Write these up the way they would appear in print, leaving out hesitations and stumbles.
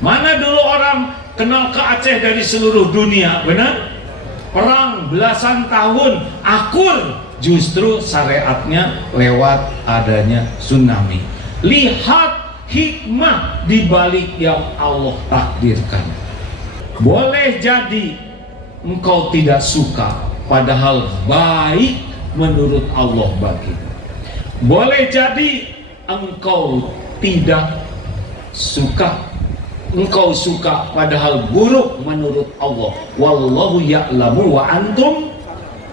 Mana dulu orang kenal ke Aceh dari seluruh dunia, benar? Perang belasan tahun, akur, justru syariatnya lewat adanya tsunami. Lihat hikmah di balik yang Allah takdirkan. Boleh jadi engkau tidak suka, padahal baik menurut Allah bagimu. Boleh jadi engkau tidak suka, engkau suka padahal buruk menurut Allah. Wallahu ya'lamu wa antum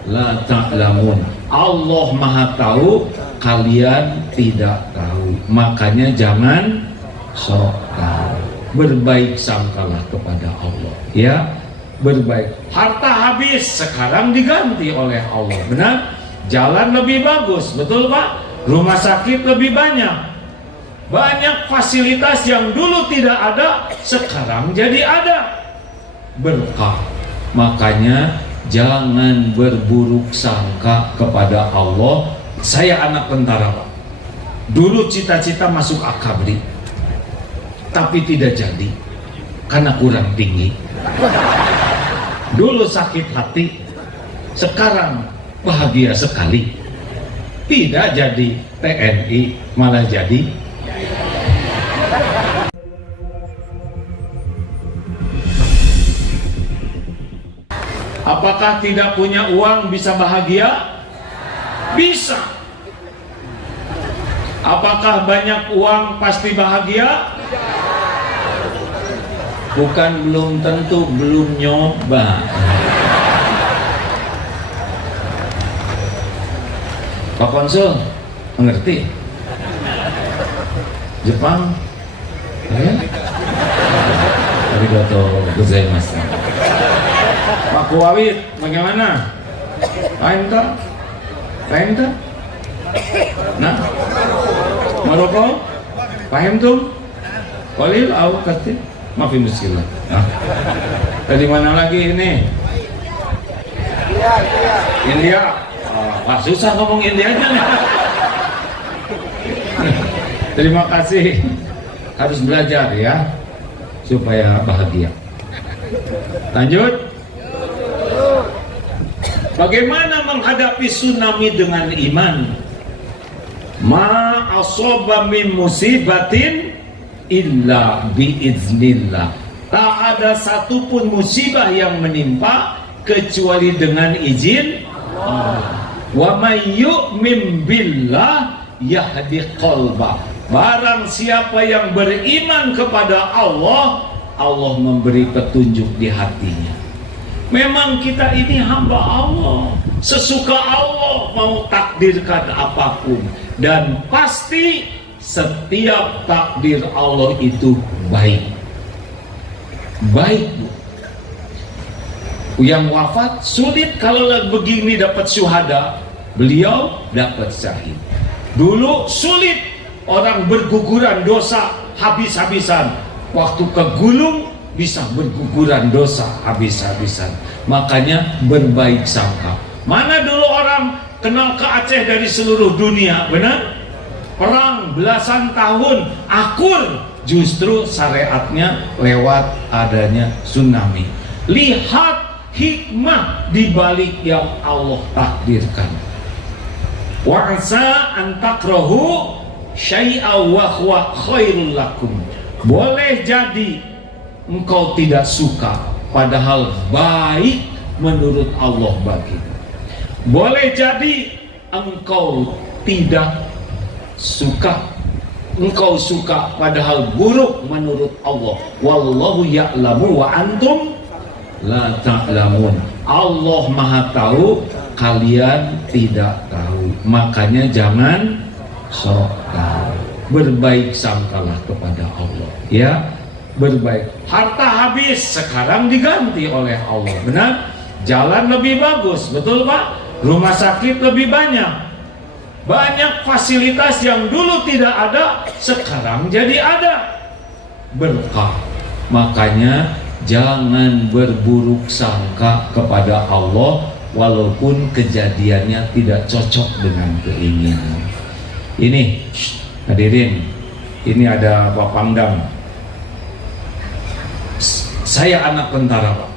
la ta'lamun. Allah Maha tahu, kalian tidak tahu. Makanya jangan sok tahu. Berbaik sangkalah kepada Allah, ya. Berbaik. Harta habis, sekarang diganti oleh Allah, benar? Jalan lebih bagus, betul Pak? Rumah sakit lebih banyak. Banyak fasilitas yang dulu tidak ada, sekarang jadi ada. Berkah. Makanya jangan berburuk sangka kepada Allah. Saya anak tentara Pak. Dulu cita-cita masuk akabri, tapi tidak jadi karena kurang tinggi. Dulu sakit hati, sekarang bahagia sekali. Tidak jadi TNI, malah jadi. Apakah tidak punya uang bisa bahagia? Bisa. Apakah banyak uang pasti bahagia? Bukan belum tentu, belum nyoba. Pak Konsul, mengerti? Jepang? Ya? Arigatou gozaimasu. Pak Kuwait, bagaimana? Paham tak? Paham tak? Nah, Maroko? Paham tuh? Walil au katib? Maafin bismillah. Nah. Dari mana lagi ini? India. Oh, susah ngomong India aja nih. Terima kasih. Harus belajar ya, supaya bahagia. Lanjut. Bagaimana menghadapi tsunami dengan iman? Ma asaba min musibatin illa biiznillah. Tak ada satupun musibah yang menimpa kecuali dengan izin Allah. Wa may yu'min billah yahdi qalbah. Barang siapa yang beriman kepada Allah, Allah memberi petunjuk di hatinya. Memang kita ini hamba Allah, sesuka Allah mau takdirkan apapun, dan pasti setiap takdir Allah itu baik. Baik, Bu. Yang wafat sulit, kalau begini dapat syuhada, beliau dapat syahid. Dulu sulit, orang berguguran dosa habis-habisan, waktu kegulung bisa berguguran dosa habis-habisan. Makanya berbaik sangka. Mana dulu orang kenal ke Aceh dari seluruh dunia, benar? Perang belasan tahun, akur, justru syariatnya lewat adanya tsunami. Lihat hikmah di balik yang Allah takdirkan. Wa asa an takrahu syai'a wa huwa khairul lakum. Boleh jadi engkau tidak suka, padahal baik menurut Allah bagimu. Boleh jadi engkau tidak suka, engkau suka padahal buruk menurut Allah. Wallahu ya'lamu wa antum la ta'lamun. Allah Maha tahu, kalian tidak tahu. Makanya jangan sok tahu. Berbaik sangkalah kepada Allah, ya. Berbaik. Harta habis, sekarang diganti oleh Allah, benar? Jalan lebih bagus, betul Pak? Rumah sakit lebih banyak. Banyak fasilitas yang dulu tidak ada, sekarang jadi ada. Berkah. Makanya jangan berburuk sangka kepada Allah, walaupun kejadiannya tidak cocok dengan keinginan. Ini hadirin, ini ada Pak Pangdam. Saya anak tentara, Pak.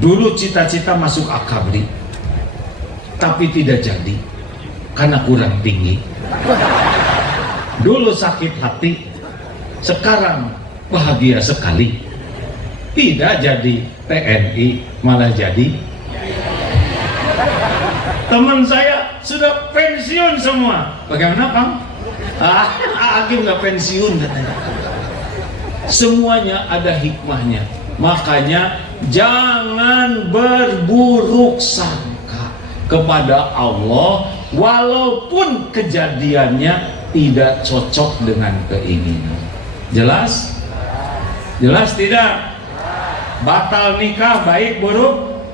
Dulu cita-cita masuk akabri, tapi tidak jadi karena kurang tinggi. Dulu sakit hati, sekarang bahagia sekali. Tidak jadi TNI, malah jadi. Teman saya sudah pensiun semua. Bagaimana, Kang? Hakim nggak pensiun katanya. Semuanya ada hikmahnya. Makanya jangan berburuk sangka kepada Allah, walaupun kejadiannya tidak cocok dengan keinginan. Jelas? Jelas tidak? Batal nikah baik buruk?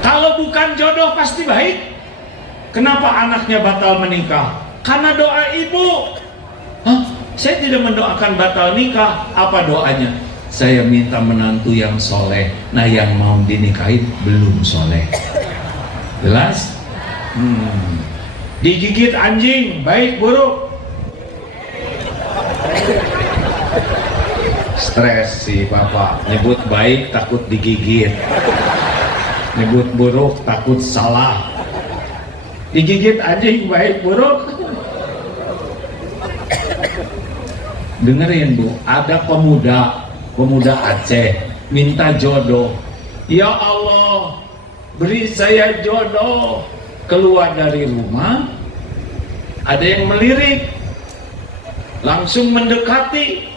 Kalau bukan jodoh pasti baik. Kenapa anaknya batal menikah? Karena doa ibu. Hah? Saya tidak mendoakan batal nikah. Apa doanya? Saya minta menantu yang soleh. Nah, yang mau dinikahin belum soleh. Jelas? Digigit anjing baik buruk? Stres si bapak. Nyebut baik takut digigit, nyebut buruk takut salah. Digigit anjing baik buruk? Dengerin Bu, ada pemuda Aceh minta jodoh. Ya Allah, beri saya jodoh. Keluar dari rumah, ada yang melirik, langsung mendekati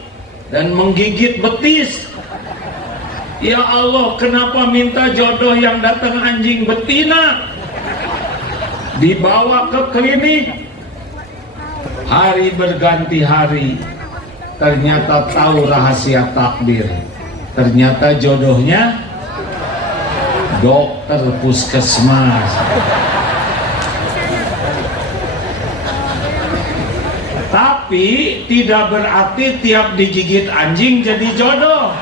dan menggigit betis. Ya Allah, kenapa minta jodoh yang datang anjing betina? Dibawa ke klinik. Hari berganti hari, ternyata tahu rahasia takdir. Ternyata jodohnya dokter puskesmas. Tapi tidak berarti tiap digigit anjing jadi jodoh.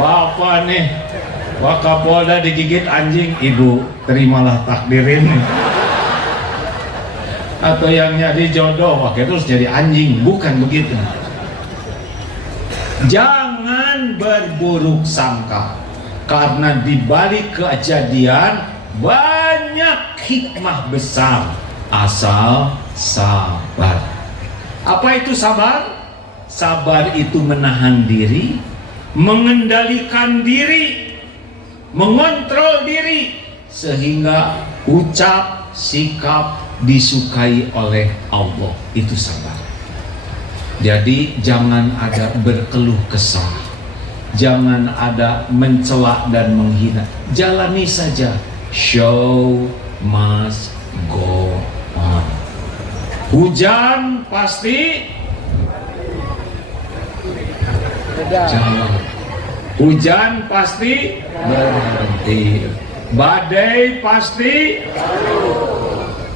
Bapak nih, Wakapolda digigit anjing, ibu terimalah takdir ini. Atau yang nyari jodoh, wah terus jadi anjing, bukan begitu. Jangan berburuk sangka, karena di balik kejadian banyak hikmah besar, asal sabar. Apa itu sabar? Sabar itu menahan diri, mengendalikan diri, mengontrol diri, sehingga ucap, sikap disukai oleh Allah. Itu sabar. Jadi jangan ada berkeluh kesah, jangan ada mencela dan menghina. Jalani saja. Show must go on. Hujan pasti jangan. Hujan pasti berhenti. Badai pasti,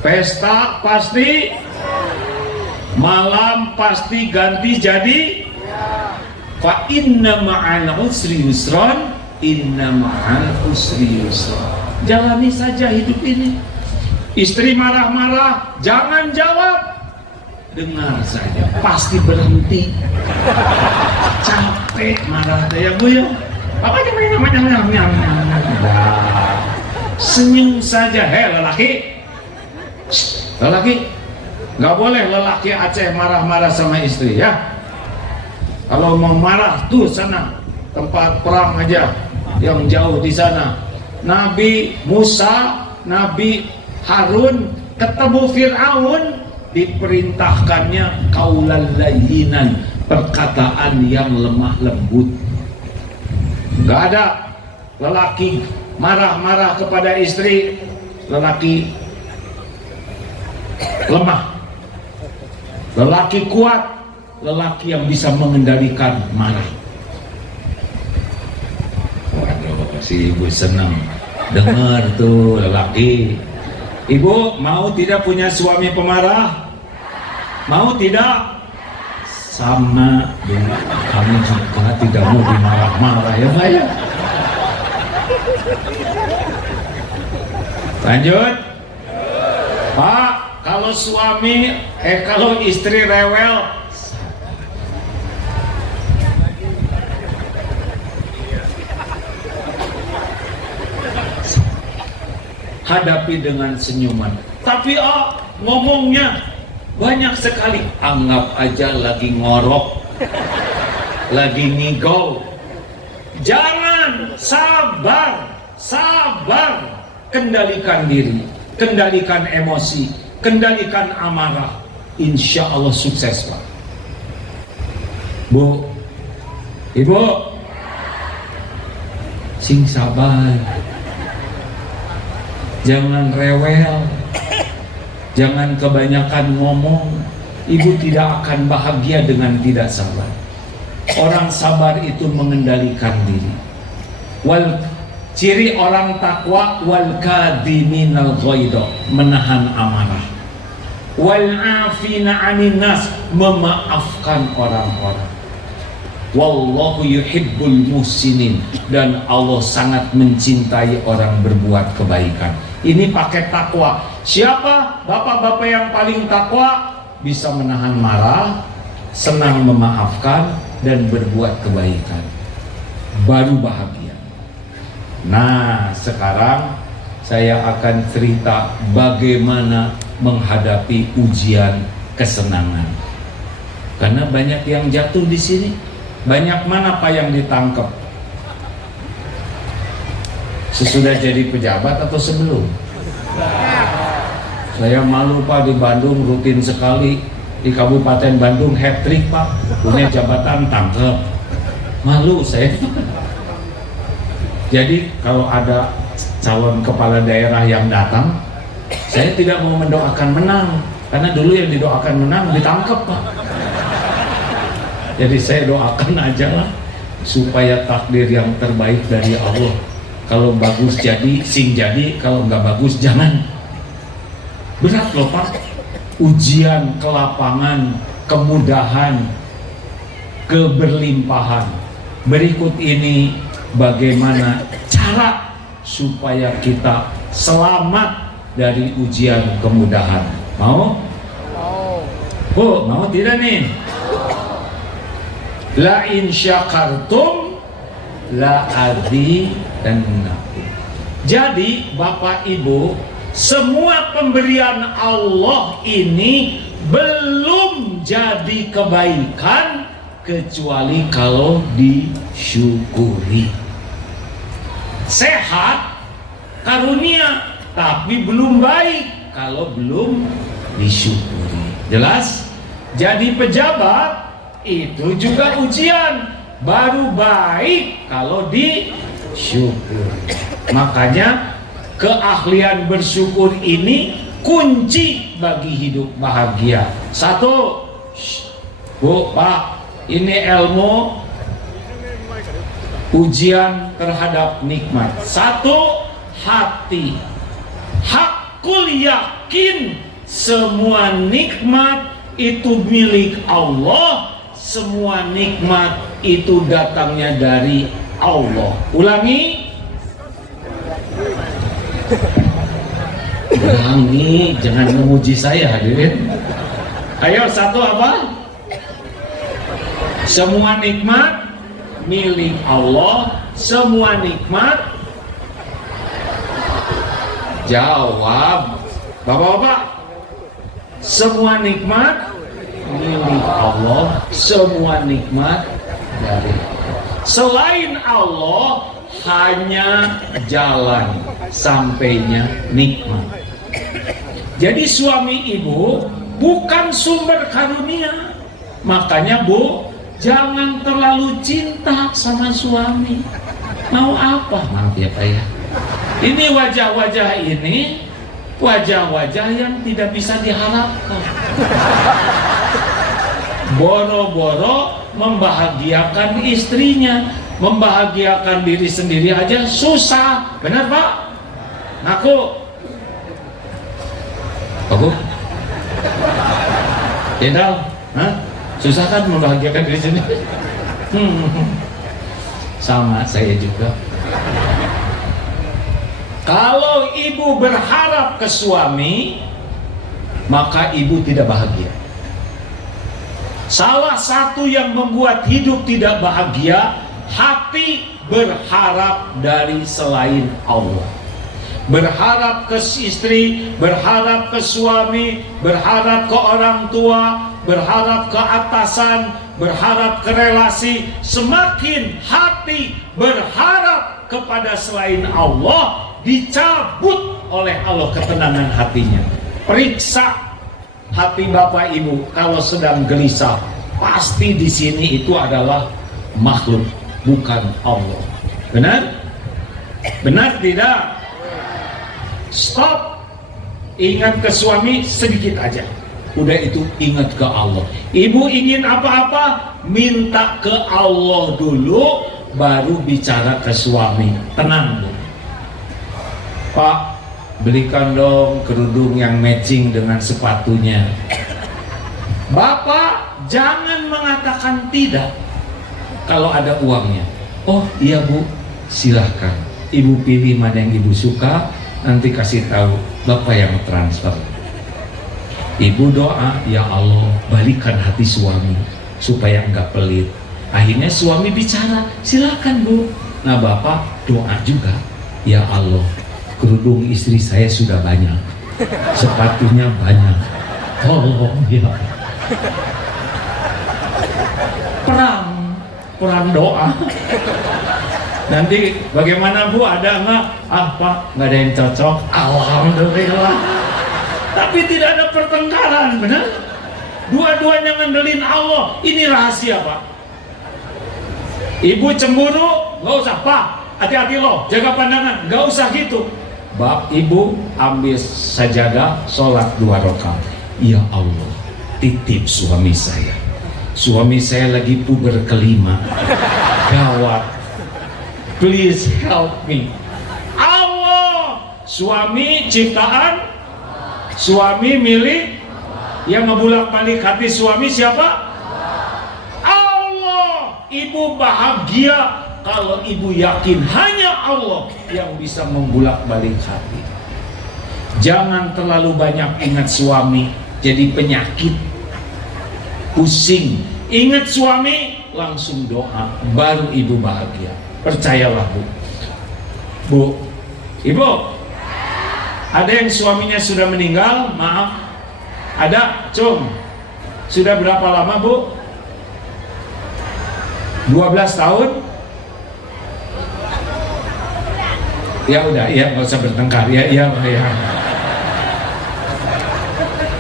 pesta pasti, malam pasti ganti jadi. Fa inna ma'al usri yusran, inna ma'al usri yusran. Jalani saja hidup ini. Istri marah-marah, jangan jawab, dengar saja, pasti berhenti. Capek marah ya Bu ya. Apa namanya? Senyum saja. Hei lelaki, lelaki, nggak boleh lelaki Aceh marah-marah sama istri ya. Kalau mau marah tuh sana tempat perang aja yang jauh di sana. Nabi Musa, Nabi Harun ketemu Fir'aun, diperintahkannya qaulal layyinan, perkataan yang lemah lembut. Nggak ada lelaki marah-marah kepada istri, lelaki lemah. Lelaki kuat, lelaki yang bisa mengendalikan marah. Waduh, si ibu senang dengar tuh lelaki. Ibu mau tidak punya suami pemarah? Mau tidak? Sama dengan kami juga tidak mau dimarah-marah ya Mbak ya. Lanjut Pak, Kalau suami, kalau istri rewel, hadapi dengan senyuman. Tapi ngomongnya banyak sekali. Anggap aja lagi ngorok, lagi ngigau. Jangan, sabar, kendalikan diri, kendalikan emosi, kendalikan amarah. Insya Allah sukses, Pak. Bu, Ibu, sing sabar, jangan rewel, jangan kebanyakan ngomong. Ibu tidak akan bahagia dengan tidak sabar. Orang sabar itu mengendalikan diri. Ciri orang takwa, wal kadhiminal ghaidha, menahan amarah. Wal afina 'anin nas, memaafkan orang-orang. Wallahu yuhibbul muhsinin, dan Allah sangat mencintai orang berbuat kebaikan. Ini pakai takwa. Siapa bapak-bapak yang paling takwa? Bisa menahan marah, senang memaafkan, dan berbuat kebaikan. Baru bahagia. Nah, sekarang saya akan cerita bagaimana menghadapi ujian kesenangan. Karena banyak yang jatuh di sini. Banyak mana Pak yang ditangkap? Sesudah jadi pejabat atau sebelum? Saya malu Pak, di Bandung rutin sekali. Di Kabupaten Bandung hat-trick Pak, punya jabatan tangkap. Malu saya. Jadi kalau ada calon kepala daerah yang datang, saya tidak mau mendoakan menang, karena dulu yang didoakan menang ditangkap Pak. Jadi saya doakan aja lah, supaya takdir yang terbaik dari Allah. Kalau bagus jadi, sing jadi. Kalau nggak bagus jangan. Berat loh Pak, ujian ke lapangan, kemudahan, keberlimpahan. Berikut ini bagaimana cara supaya kita selamat dari ujian kemudahan. Mau? Bu, mau tidak nih? La in syakartum la azidannakum. Jadi Bapak Ibu, semua pemberian Allah ini belum jadi kebaikan kecuali kalau disyukuri. Sehat, karunia, tapi belum baik kalau belum disyukuri. Jelas? Jadi pejabat itu juga ujian, baru baik kalau disyukuri. Makanya keahlian bersyukur ini kunci bagi hidup bahagia. Satu, Bu, Pak, ini ilmu ujian terhadap nikmat. Satu, hati. Hakul yakin semua nikmat itu milik Allah. Semua nikmat itu datangnya dari Allah. Ulangi. Ulangi, jangan memuji saya hadirin. Ayo, satu apa? Semua nikmat milik Allah. Semua nikmat. Jawab Bapak-bapak. Semua nikmat milik Allah. Semua nikmat dari Allah. Selain Allah hanya jalan sampainya nikmat. Jadi suami ibu bukan sumber karunia. Makanya Bu, jangan terlalu cinta sama suami. Mau apa? Maaf ya Pak ya. Ini wajah-wajah ini wajah-wajah yang tidak bisa diharapkan. Boro-boro membahagiakan istrinya, membahagiakan diri sendiri aja susah. Benar Pak? Ngaku. Aku? Tidak? Hah? Susah kan membahagiakan diri sendiri? Sama saya juga. Kalau ibu berharap ke suami, maka ibu tidak bahagia. Salah satu yang membuat hidup tidak bahagia, hati berharap dari selain Allah. Berharap ke istri, berharap ke suami, berharap ke orang tua, berharap ke atasan, berharap ke relasi. Semakin hati berharap kepada selain Allah, dicabut oleh Allah ketenangan hatinya. Periksa hati bapak ibu kalau sedang gelisah, pasti di sini itu adalah makhluk, bukan Allah. Benar? Benar tidak? Stop. Ingat ke suami sedikit aja, udah itu ingat ke Allah. Ibu ingin apa-apa, minta ke Allah dulu, baru bicara ke suami. Tenang, Bu. Pak, belikan dong kerudung yang matching dengan sepatunya. Bapak jangan mengatakan tidak kalau ada uangnya. Oh iya Bu, silahkan. Ibu pilih mana yang ibu suka, nanti kasih tahu Bapak yang transfer. Ibu doa, ya Allah balikan hati suami supaya enggak pelit. Akhirnya suami bicara, silahkan Bu. Nah Bapak doa juga, ya Allah kerudung istri saya sudah banyak, sepatunya banyak, tolong ya. Perang doa. Nanti bagaimana Bu, ada nggak? Ah Pak, nggak ada yang cocok. Alhamdulillah. Tapi tidak ada pertengkaran, benar? Dua-duanya ngandelin Allah. Ini rahasia Pak. Ibu cemburu, nggak usah Pak. Hati-hati loh, jaga pandangan, nggak usah gitu. Bap, ibu ambil sajadah, sholat 2 rakaat. Ya Allah, titip suami saya. Suami saya lagi puber kelima. Gawat. Please help me. Allah, suami ciptaan, suami milik. Yang ngebulak-balik hati suami siapa? Allah. Ibu bahagia kalau ibu yakin hanya Allah yang bisa membulak-balik hati. Jangan terlalu banyak ingat suami, jadi penyakit, pusing. Ingat suami, langsung doa, baru ibu bahagia. Percayalah Bu. Bu, ibu, ada yang suaminya sudah meninggal? Maaf. Ada, Cung. Sudah berapa lama Bu? 12 tahun? Ya udah, ya nggak usah bertengkar. Ya.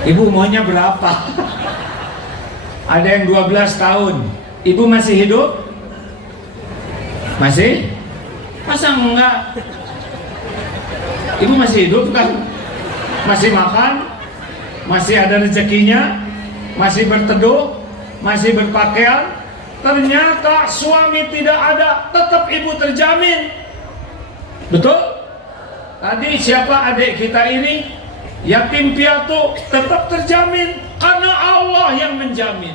Ibu maunya berapa? Ada yang 12 tahun. Ibu masih hidup? Masih? Masa enggak? Ibu masih hidup kan? Masih makan? Masih ada rezekinya? Masih berteduh? Masih berpakaian? Ternyata suami tidak ada, tetap ibu terjamin. Betul? Tadi siapa adik kita ini? Yatim piatu tetap terjamin karena Allah yang menjamin.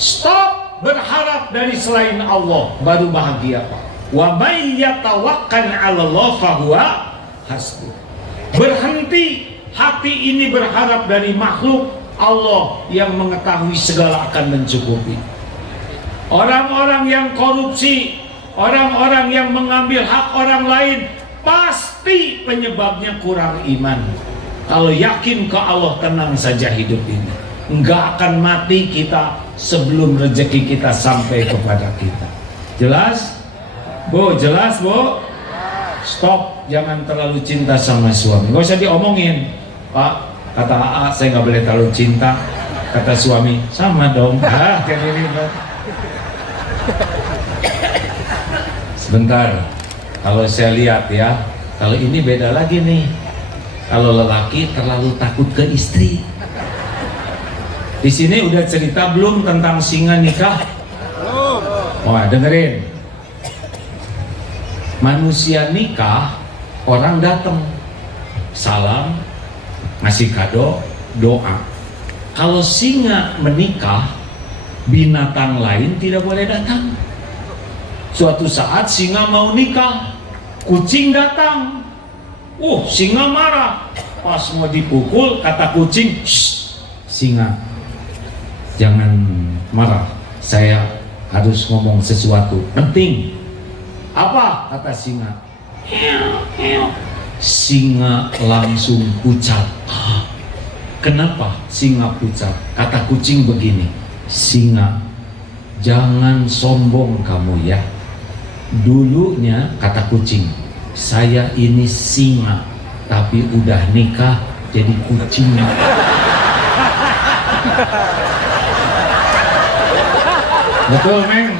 Stop berharap dari selain Allah, baru bahagia Pak. Wa may yatawakkal 'ala Allah fahuwa hasbuh. Berhenti hati ini berharap dari makhluk, Allah yang mengetahui segala akan mencukupi. Orang-orang yang korupsi, orang-orang yang mengambil hak orang lain, pasti penyebabnya kurang iman. Kalau yakin ke Allah, tenang saja hidup ini. Enggak akan mati kita sebelum rezeki kita sampai kepada kita. Jelas? Bu, jelas Bu? Stop, jangan terlalu cinta sama suami. Gak usah diomongin. Pak, kata AA saya nggak boleh terlalu cinta. Kata suami, sama dong. Kayak gini Pak. Sebentar, kalau saya lihat ya, kalau ini beda lagi nih. Kalau lelaki terlalu takut ke istri. Di sini udah cerita belum tentang singa nikah? Wah, dengerin. Manusia nikah, orang datang, salam, ngasih kado, doa. Kalau singa menikah, binatang lain tidak boleh datang. Suatu saat singa mau nikah, kucing datang. Singa marah. Pas mau dipukul, kata kucing, "Shh, singa, jangan marah, saya harus ngomong sesuatu penting. Apa? Kata singa. Singa langsung pucat. Kenapa singa pucat? Kata kucing begini, singa, jangan sombong kamu ya. Dulunya, kata kucing, saya ini singa, tapi udah nikah jadi kucing. Betul, Meng?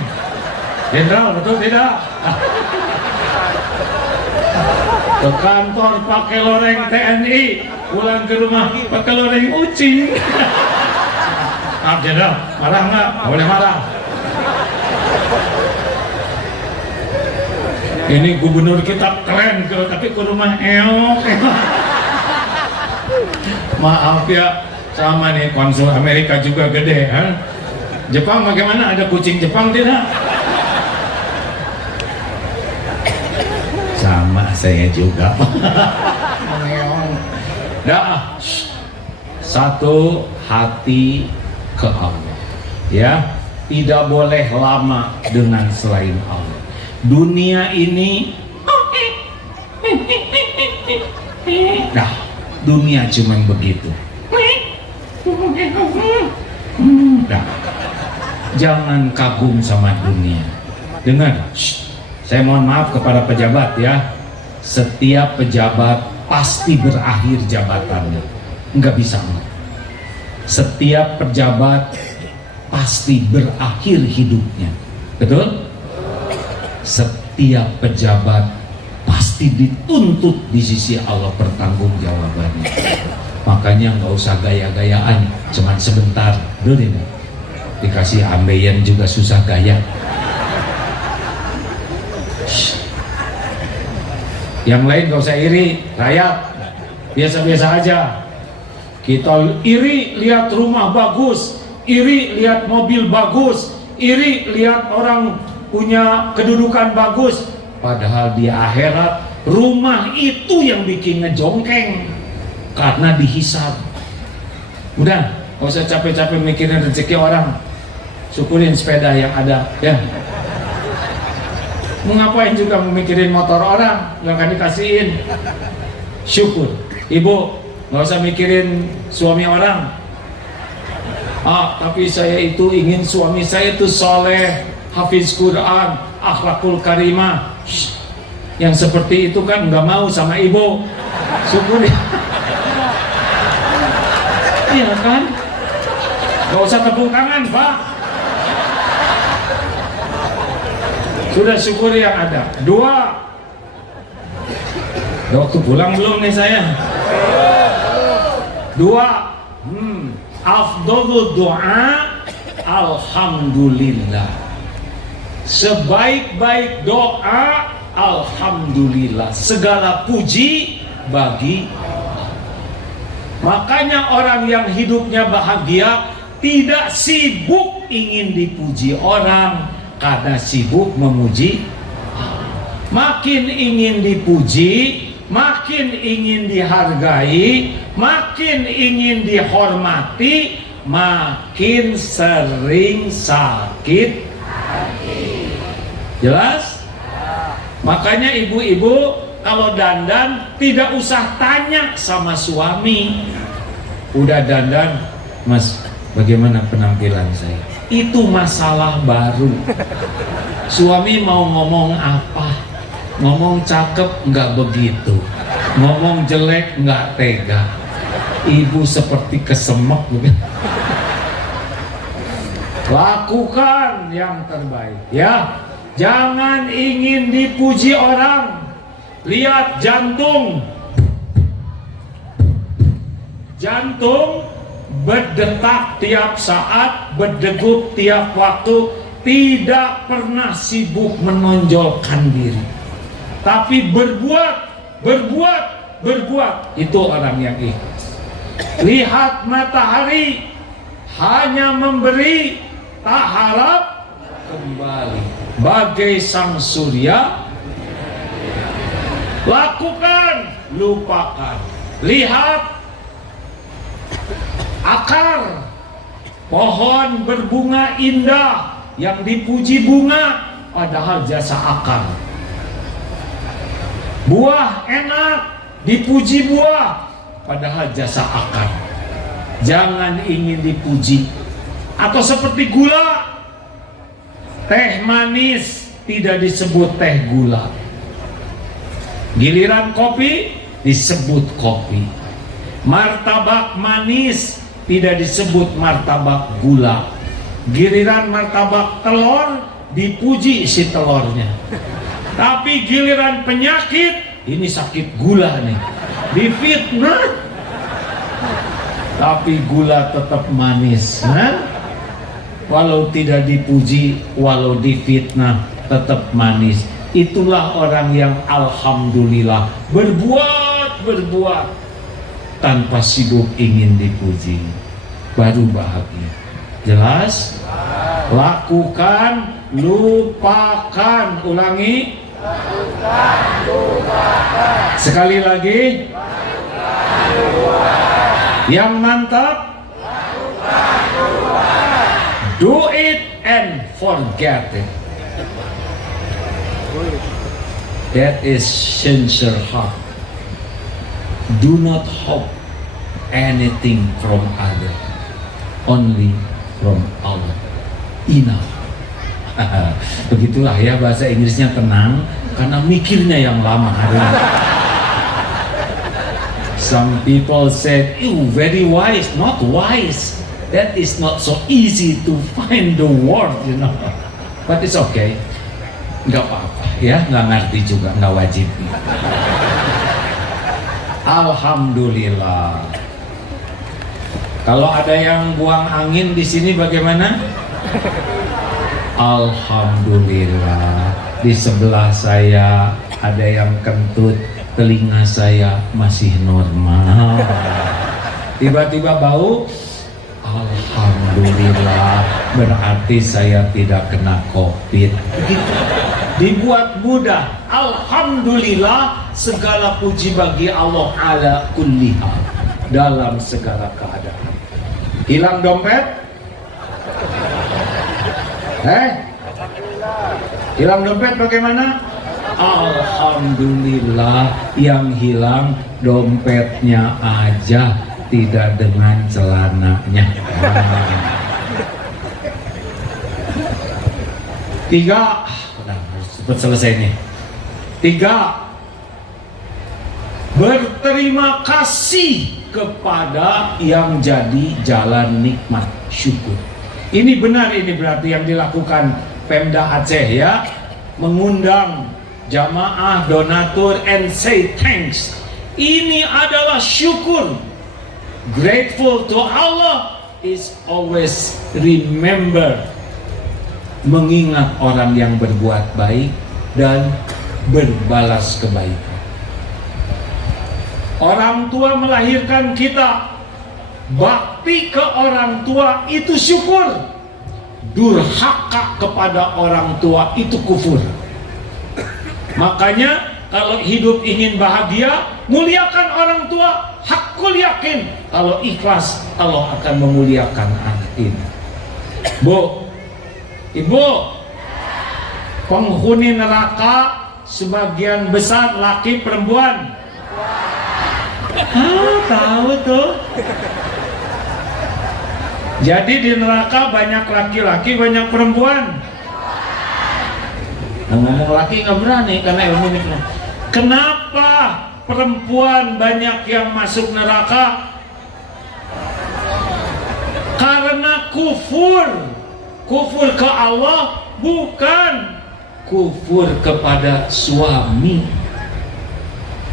Jenderal, betul tidak? Ke kantor pakai loreng TNI, pulang ke rumah pakai loreng ucing. Maaf, Jenderal, marah nggak? Boleh marah. Ini gubernur kita keren, tapi ke rumah eok. Maaf ya, sama nih konsul Amerika juga gede, kan? Jepang bagaimana? Ada kucing Jepang tidak? Sama saya juga. Dah, satu hati ke Allah, ya, tidak boleh lama dengan selain Allah. Dunia ini, dah, dunia cuman begitu. Dah, jangan kagum sama dunia. Dengar, saya mohon maaf kepada pejabat ya. Setiap pejabat pasti berakhir jabatannya, nggak bisa enggak. Setiap pejabat pasti berakhir hidupnya, betul? Setiap pejabat pasti dituntut di sisi Allah pertanggungjawabannya. Makanya nggak usah gaya-gayaan, cuman sebentar dulu ini. Dikasih ambeien juga susah gaya. Yang lain gak usah iri, rakyat biasa-biasa aja. Kita iri lihat rumah bagus, iri lihat mobil bagus, iri lihat orang punya kedudukan bagus. Padahal di akhirat rumah itu yang bikin ngejongkeng karena dihisab. Udah, gak usah capek-capek mikirin rezeki orang, syukurin sepeda yang ada ya. Mengapain juga memikirin motor orang yang akan dikasihin? Syukur. Ibu, nggak usah mikirin suami orang. Tapi saya itu ingin suami saya itu soleh, hafiz Quran, akhlakul karimah. Yang seperti itu kan nggak mau sama ibu. Syukur ya. Iya kan? Nggak usah tepuk tangan, Pak. Sudah syukuri yang ada. Dua, waktu pulang belum nih saya? Dua, afdhalud doa alhamdulillah. Sebaik-baik doa alhamdulillah. Segala puji bagi Allah. Makanya orang yang hidupnya bahagia tidak sibuk ingin dipuji orang, karena sibuk memuji. Makin ingin dipuji, makin ingin dihargai, makin ingin dihormati, makin sering sakit hati. Jelas? Makanya ibu-ibu kalau dandan tidak usah tanya sama suami. Udah dandan, Mas, bagaimana penampilan saya? Itu masalah baru. Suami mau ngomong apa, ngomong cakep nggak begitu, ngomong jelek nggak tega. Ibu seperti kesemek. Lakukan yang terbaik ya. Jangan ingin dipuji orang. Lihat jantung berdetak tiap saat, berdegup tiap waktu, tidak pernah sibuk menonjolkan diri, tapi berbuat, itu orang yang ikhlas. Lihat matahari, hanya memberi, tak harap kembali, bagai sang surya. Lakukan, lupakan. Lihat akar. Pohon berbunga indah yang dipuji bunga, padahal jasa akar. Buah enak, dipuji buah, padahal jasa akar. Jangan ingin dipuji. Atau seperti gula, teh manis tidak disebut teh gula. Giliran kopi disebut kopi. Martabak manis tidak disebut martabak gula. Giliran martabak telur dipuji isi telurnya. Tapi giliran penyakit, ini sakit gula nih, difitnah. Tapi gula tetap manis, nah? Walau tidak dipuji, walau difitnah, tetap manis. Itulah orang yang alhamdulillah berbuat tanpa sibuk ingin dipuji, baru bahagia. Jelas? Lakukan, lupakan. Ulangi. Lakukan, lupakan. Sekali lagi. Lakukan, lupakan. Yang mantap. Lakukan, lupakan. Do it and forget it. That is sincere heart. Do not hope anything from others, only from Allah. Enough. Begitulah ya bahasa Inggrisnya, tenang karena mikirnya yang lama hari ini. Some people said, "You very wise." Not wise. That is not so easy to find the word, you know. But it's okay. Nggak apa-apa ya, nggak ngerti juga, nggak wajib. Alhamdulillah. Kalau ada yang buang angin di sini bagaimana? Alhamdulillah. Di sebelah saya ada yang kentut, telinga saya masih normal. Tiba-tiba bau, alhamdulillah, berarti saya tidak kena COVID. Dibuat mudah. Alhamdulillah, segala puji bagi Allah ala kulli hal, dalam segala keadaan. Hilang dompet? Hilang dompet bagaimana? Alhamdulillah, yang hilang dompetnya aja, tidak dengan celananya. Tiga, cepat selesai nih. Tiga, berterima kasih kepada yang jadi jalan nikmat, syukur. Ini benar, ini berarti yang dilakukan Pemda Aceh ya, mengundang jamaah, donatur, and say thanks. Ini adalah syukur. Grateful to Allah is always remember, mengingat orang yang berbuat baik dan berbalas kebaikan. Orang tua melahirkan kita, bakti ke orang tua itu syukur. Durhaka kepada orang tua itu kufur. Makanya kalau hidup ingin bahagia, muliakan orang tua. Hakul yakin, kalau ikhlas Allah akan memuliakan anak ini. Bu, ibu, penghuni neraka sebagian besar laki perempuan. Tahu tuh. Jadi di neraka banyak laki-laki, banyak perempuan. Ngomong laki nggak berani karena ilmu ini. Kenapa perempuan banyak yang masuk neraka? Karena kufur. Kufur ke Allah, bukan kufur kepada suami.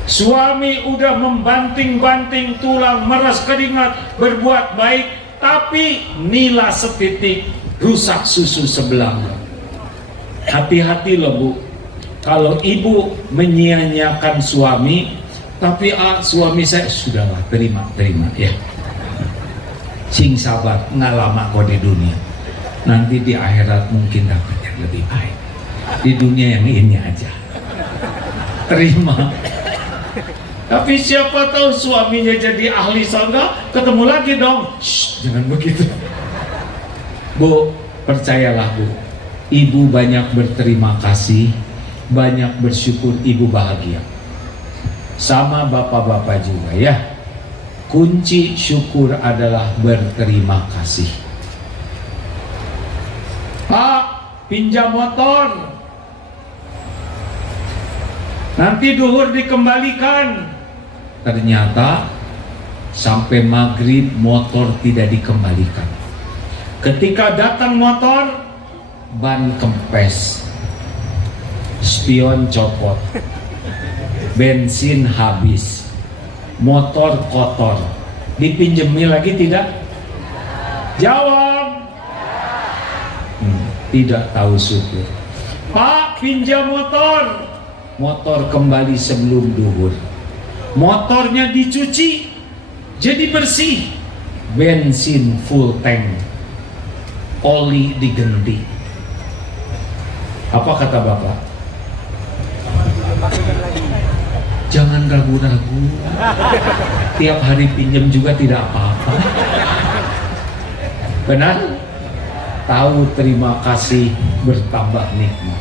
Suami udah membanting-banting tulang, meras keringat, berbuat baik, tapi nila setitik, rusak susu sebelah. Hati-hati loh bu, kalau ibu menyia-nyiakan suami, tapi suami saya sudahlah, terima ya. Sing sabar, nggak lama kok di dunia. Nanti di akhirat mungkin dapat yang lebih baik. Di dunia yang ini aja. Terima. Tapi siapa tahu suaminya jadi ahli surga, ketemu lagi dong. Shh, jangan begitu. Bu, percayalah Bu, ibu banyak berterima kasih, banyak bersyukur, ibu bahagia. Sama bapak-bapak juga ya. Kunci syukur adalah berterima kasih. Pak, pinjam motor, nanti duhur dikembalikan. Ternyata sampai maghrib motor tidak dikembalikan. Ketika datang motor, ban kempes, spion copot, bensin habis, motor kotor. Dipinjemi lagi tidak? Jawab. Tidak tahu syukur. Pak, pinjam motor. Motor kembali sebelum duhur. Motornya dicuci jadi bersih. Bensin full tank, oli diganti. Apa kata bapak? Jangan ragu-ragu. Tiap hari pinjam juga tidak apa-apa. Benar? Tahu terima kasih, bertambah nikmat.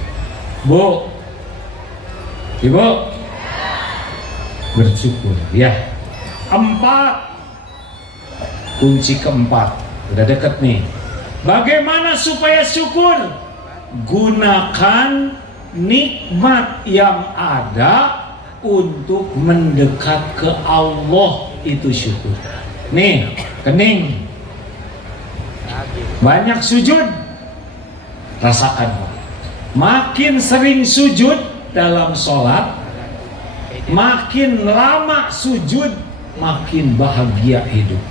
Bu, ibu, bersyukur ya. 4, kunci keempat, udah deket nih. Bagaimana supaya syukur? Gunakan nikmat yang ada untuk mendekat ke Allah, itu syukur. Nih, kening, banyak sujud, rasakan. Makin sering sujud dalam sholat, makin lama sujud, makin bahagia hidup.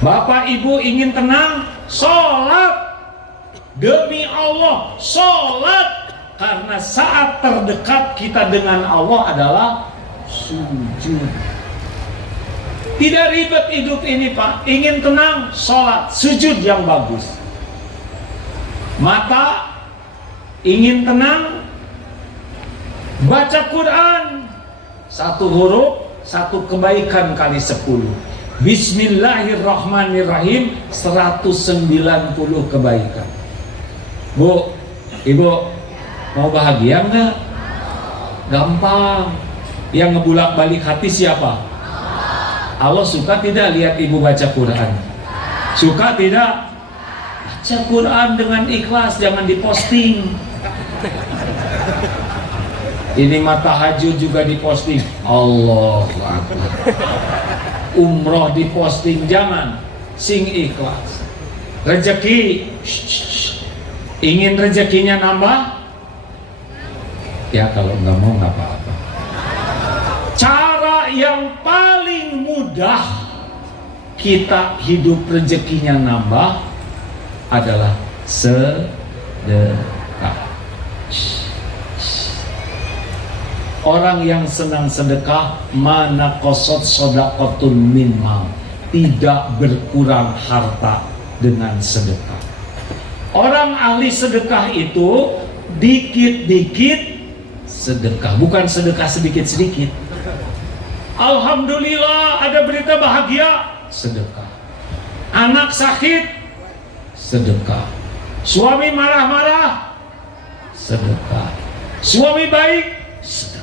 Bapak ibu ingin tenang, sholat. Demi Allah, sholat. Karena saat terdekat kita dengan Allah adalah sujud. Tidak ribet hidup ini Pak. Ingin tenang, sholat, sujud yang bagus. Mata ingin tenang, baca Quran. 1 huruf, 1 kebaikan kali 10. Bismillahirrahmanirrahim, 190 kebaikan. Bu, ibu, mau bahagia enggak? Gampang. Yang ngebulak-balik hati siapa? Allah suka tidak lihat ibu baca Quran? Suka tidak? Baca Quran dengan ikhlas, jangan diposting. Ini mata tahajud juga diposting. Allahu Akbar. Umroh diposting, jangan. Sing ikhlas. Rezeki, ingin rezekinya nambah? Ya kalau nggak mau nggak apa-apa. Cara yang paling mudah kita hidup rezekinya nambah adalah sedekah. Orang yang senang sedekah, mana kosot sodakotun min mal, tidak berkurang harta dengan sedekah. Orang ahli sedekah itu dikit-dikit sedekah, bukan sedekah sedikit-sedikit. Alhamdulillah ada berita bahagia, sedekah. Anak sakit, sedekah. Suami marah-marah, sedekah. Suami baik, sedekah.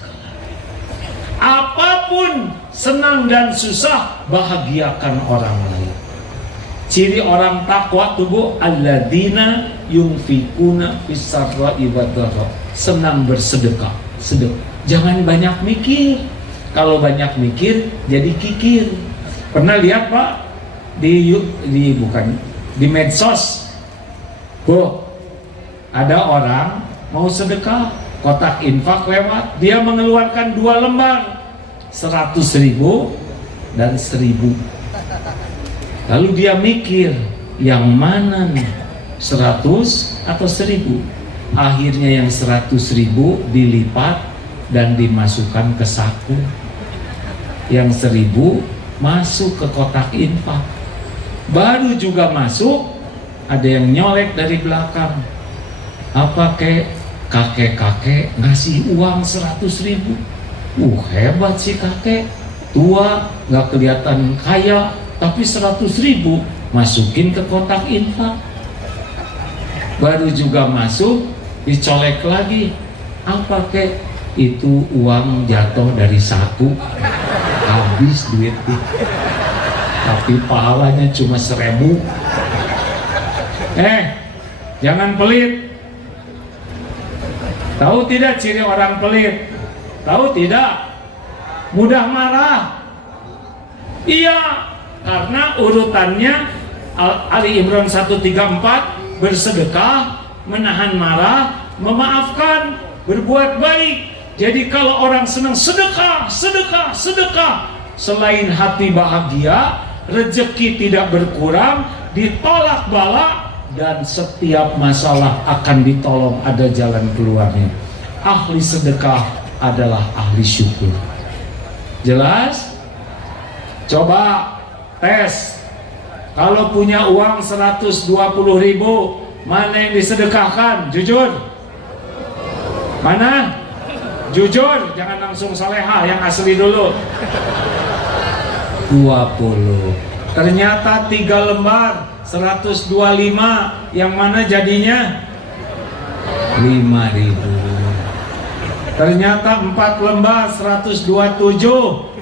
Apapun senang dan susah, bahagiakan orang lain. Ciri orang takwa tubuh, alladzina yunfikuna fis-sarra'i wad-dharra, senang bersedekah. Sedekah. Jangan banyak mikir. Kalau banyak mikir jadi kikir. Pernah lihat Pak di medsos, Bu, ada orang mau sedekah, kotak infak lewat, dia mengeluarkan 2 lembar, 100.000 dan 1.000. Lalu dia mikir, yang mana nih, 100 atau 1.000? Akhirnya yang 100.000 dilipat dan dimasukkan ke saku, yang 1.000 masuk ke kotak infak. Baru juga masuk, ada yang nyolek dari belakang. Apa kakek-kakek ngasih uang 100.000? Hebat si kakek, tua, nggak kelihatan kaya, tapi 100.000 masukin ke kotak infak. Baru juga masuk, dicolek lagi. Apa kek? Itu uang jatuh dari saku, habis duitnya, tapi pahalanya cuma 1.000. Jangan pelit. Tahu tidak ciri orang pelit? Tahu tidak? Mudah marah. Iya, karena urutannya Ali Imran 134, bersedekah, menahan marah, memaafkan, berbuat baik. Jadi kalau orang senang sedekah, sedekah, sedekah, selain hati bahagia, rezeki tidak berkurang, ditolak bala, dan setiap masalah akan ditolong, ada jalan keluarnya. Ahli sedekah adalah ahli syukur. Jelas? Coba tes. Kalau punya uang 120.000, mana yang disedekahkan? Jujur. Mana? Jujur, jangan langsung salehah, yang asli dulu. 20. Ternyata 3 lembar 125, yang mana jadinya 5.000. Ternyata 4 lembar 127,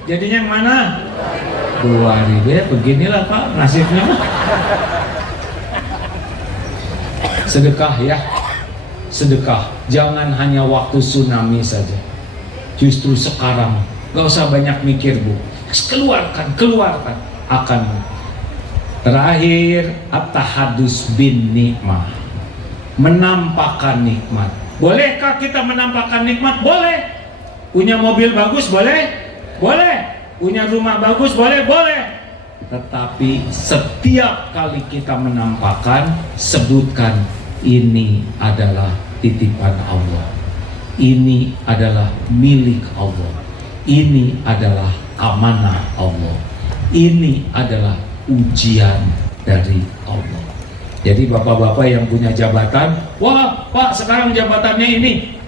jadinya yang mana? 2.000. Ya, beginilah Pak nasibnya. Sedekah ya, sedekah. Jangan hanya waktu tsunami saja. Justru sekarang, gak usah banyak mikir Bu. Keluarkan, keluarkan. Akan. Terakhir, at-tahadus bin nikmah. Menampakkan nikmat. Bolehkah kita menampakkan nikmat? Boleh. Punya mobil bagus boleh? Boleh. Punya rumah bagus boleh? Boleh. Tetapi setiap kali kita menampakkan, sebutkan ini adalah titipan Allah, ini adalah milik Allah, ini adalah amanah Allah, ini adalah ujian dari Allah. Jadi bapak-bapak yang punya jabatan, wah Pak sekarang jabatannya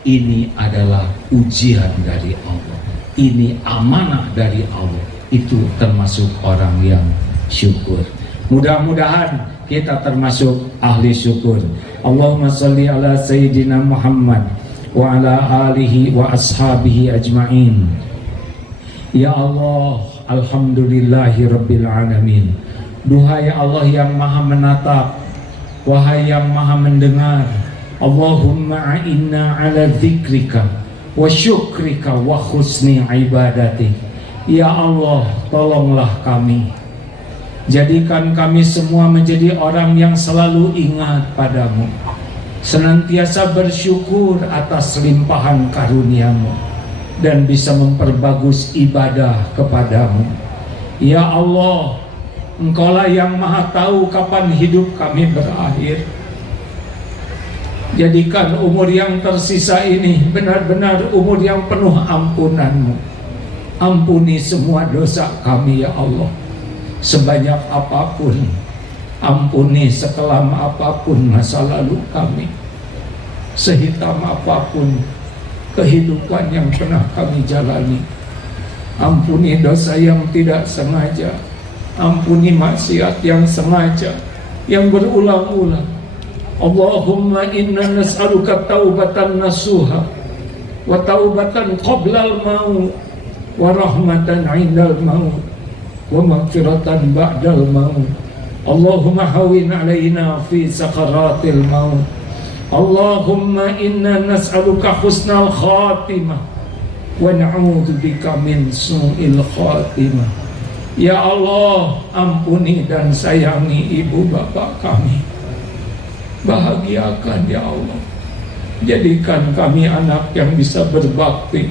ini adalah ujian dari Allah, ini amanah dari Allah. Itu termasuk orang yang syukur. Mudah-mudahan kita termasuk ahli syukur. Allahumma salli ala Sayyidina Muhammad wa ala alihi wa ashabihi ajma'in. Ya Allah, alhamdulillahi rabbil alamin. Duhai Allah yang maha menatap, wahai yang maha mendengar, Allahumma a'inna ala dzikrika wa syukrika wa husni ibadatik. Ya Allah, tolonglah kami, jadikan kami semua menjadi orang yang selalu ingat padamu, senantiasa bersyukur atas limpahan karuniamu, dan bisa memperbagus ibadah kepadamu. Ya Allah, Engkaulah yang maha tahu kapan hidup kami berakhir. Jadikan umur yang tersisa ini benar-benar umur yang penuh ampunanmu. Ampuni semua dosa kami ya Allah, sebanyak apapun. Ampuni sekelam apapun masa lalu kami, sehitam apapun kehidupan yang pernah kami jalani. Ampuni dosa yang tidak sengaja, ampuni maksiat yang sengaja, yang berulang-ulang. Allahumma inna nas'aluka taubatan nasuha wa taubatan qoblal maut wa rahmatan indal maut wa maghfiratan ba'dal maut. Allahumma hawin alaina fi sakaratil maut. Allahumma inna nas'aluka husnal khatimah wa na'udzubika min su'il khatimah. Ya Allah, ampuni dan sayangi ibu bapak kami, bahagiakan ya Allah, jadikan kami anak yang bisa berbakti,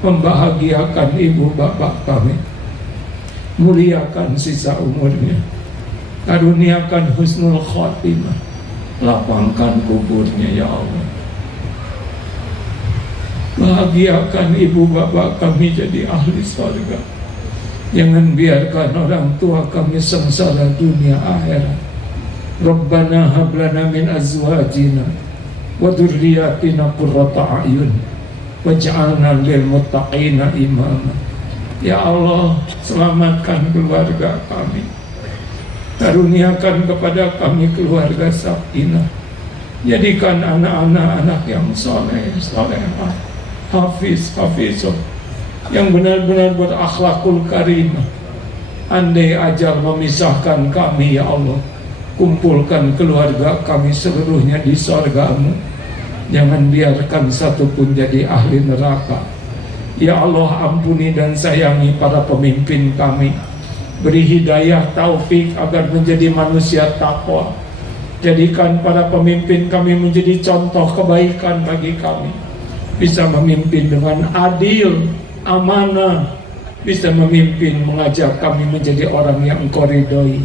membahagiakan ibu bapak kami, muliakan sisa umurnya, karuniakan husnul khatimah, lapangkan kuburnya ya Allah, bahagiakan ibu bapak kami jadi ahli surga. Jangan biarkan orang tua kami sengsara dunia akhirat. Rabbana hab lana min azwajina wa dzurriyyatina qurrata a'yun waj'alna lil muttaqina imama. Ya Allah, selamatkan keluarga kami, karuniakan kepada kami keluarga sakinah, jadikan anak-anak yang soleh, solehah, hafiz, hafizah, yang benar-benar berakhlakul karimah. Andai ajal memisahkan kami, ya Allah, kumpulkan keluarga kami seluruhnya di surga-Mu. Jangan biarkan satupun jadi ahli neraka. Ya Allah, ampuni dan sayangi para pemimpin kami. Beri hidayah taufik agar menjadi manusia takwa. Jadikan para pemimpin kami menjadi contoh kebaikan bagi kami. Bisa memimpin dengan adil, amanah. Bisa memimpin, mengajak kami menjadi orang yang Engkau ridhoi.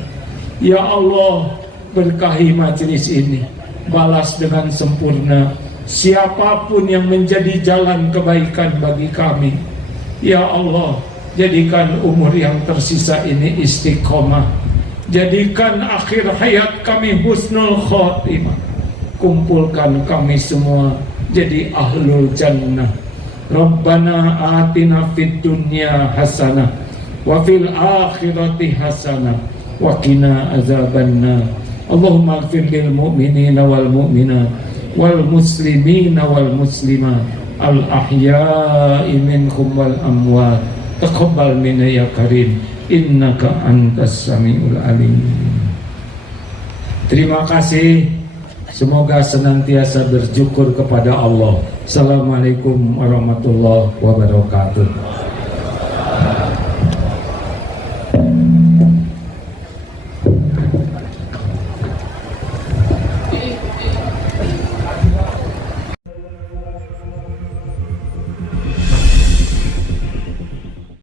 Ya Allah, berkahi majelis ini. Balas dengan sempurna siapapun yang menjadi jalan kebaikan bagi kami. Ya Allah, jadikan umur yang tersisa ini istiqomah. Jadikan akhir hayat kami husnul khotimah. Kumpulkan kami semua jadi ahlul jannah. Rabbana atina fid dunya hasanah wa fil akhirati hasanah wa qina azabannar. Allahumma ighfir lil mu'minina wal mu'minat wal muslimina wal muslimat al ahya'i minhum wal amwat. Taqabbal minna ya karim, innaka antas samiul alim. Terima kasih. Semoga senantiasa bersyukur kepada Allah. Assalamualaikum warahmatullahi wabarakatuh.